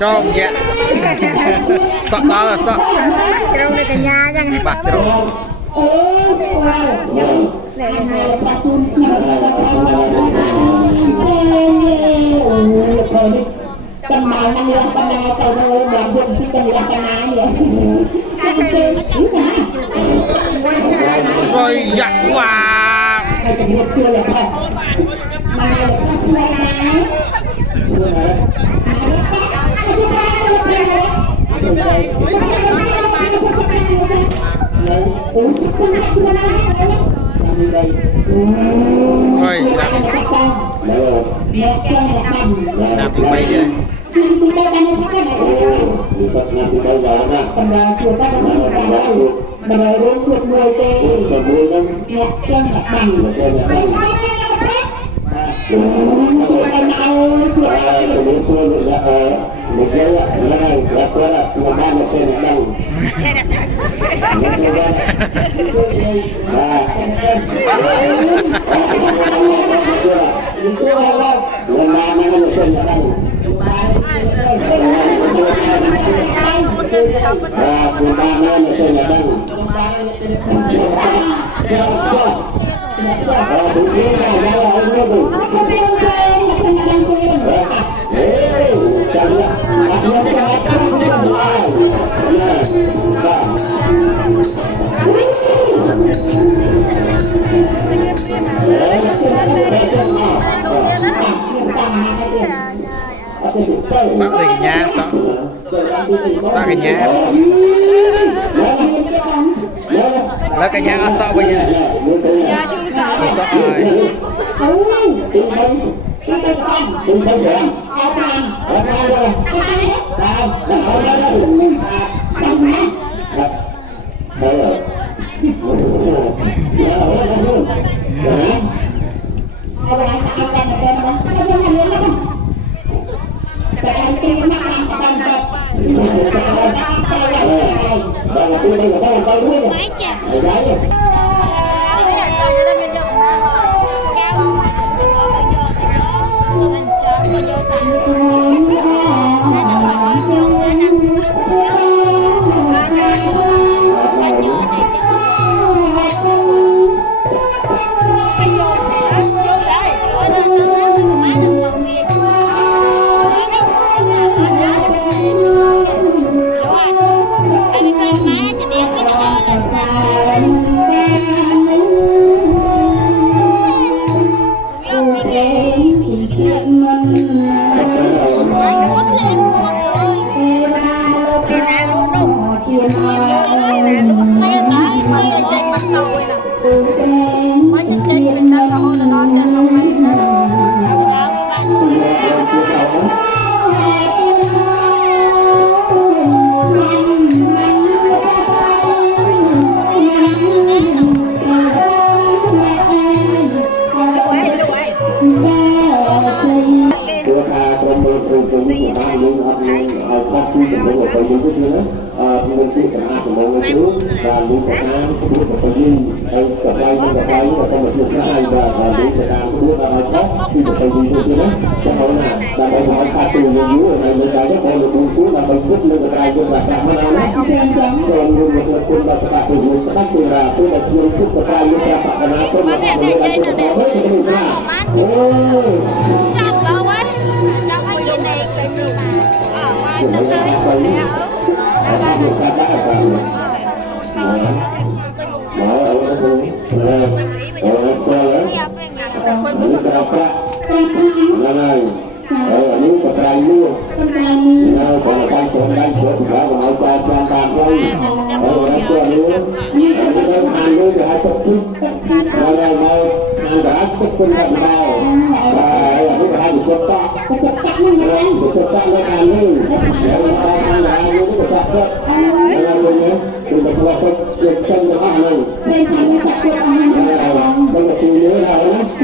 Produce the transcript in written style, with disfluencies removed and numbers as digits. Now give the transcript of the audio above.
cho dạ sọt đó là sọt trâu đây cả nhà chăng bạc trâu rồi giặt qua rồi làm thì bay đi sắp thì nhà sắp cái nhà là cái nhà ở sau bây giờ nhà chứ không sợ rồi คุณแบบนั้นนะส่วนรวมคุณแบบสบายคุณสบายคุณราคุณแบบคุณทุกประการยุทธศาสตร์นะคุณแบบอะไรกันคุณแบบไม่ถึงนะโอ้ย จับแล้ววันจับให้กินเองเลยสิวันจะเคยแล้ว ini keterangan dulu. Nah, kalau kan korban sudah mau jalan kampung, orang tua dulu, ini kan handul di atas tu, kalau mau nggak pun nggak mau. Ini harus cepat, cepat handul. Yang handul itu cepat. Kalau ini sudah cepat, cepat handul. Kalau pilih, kalau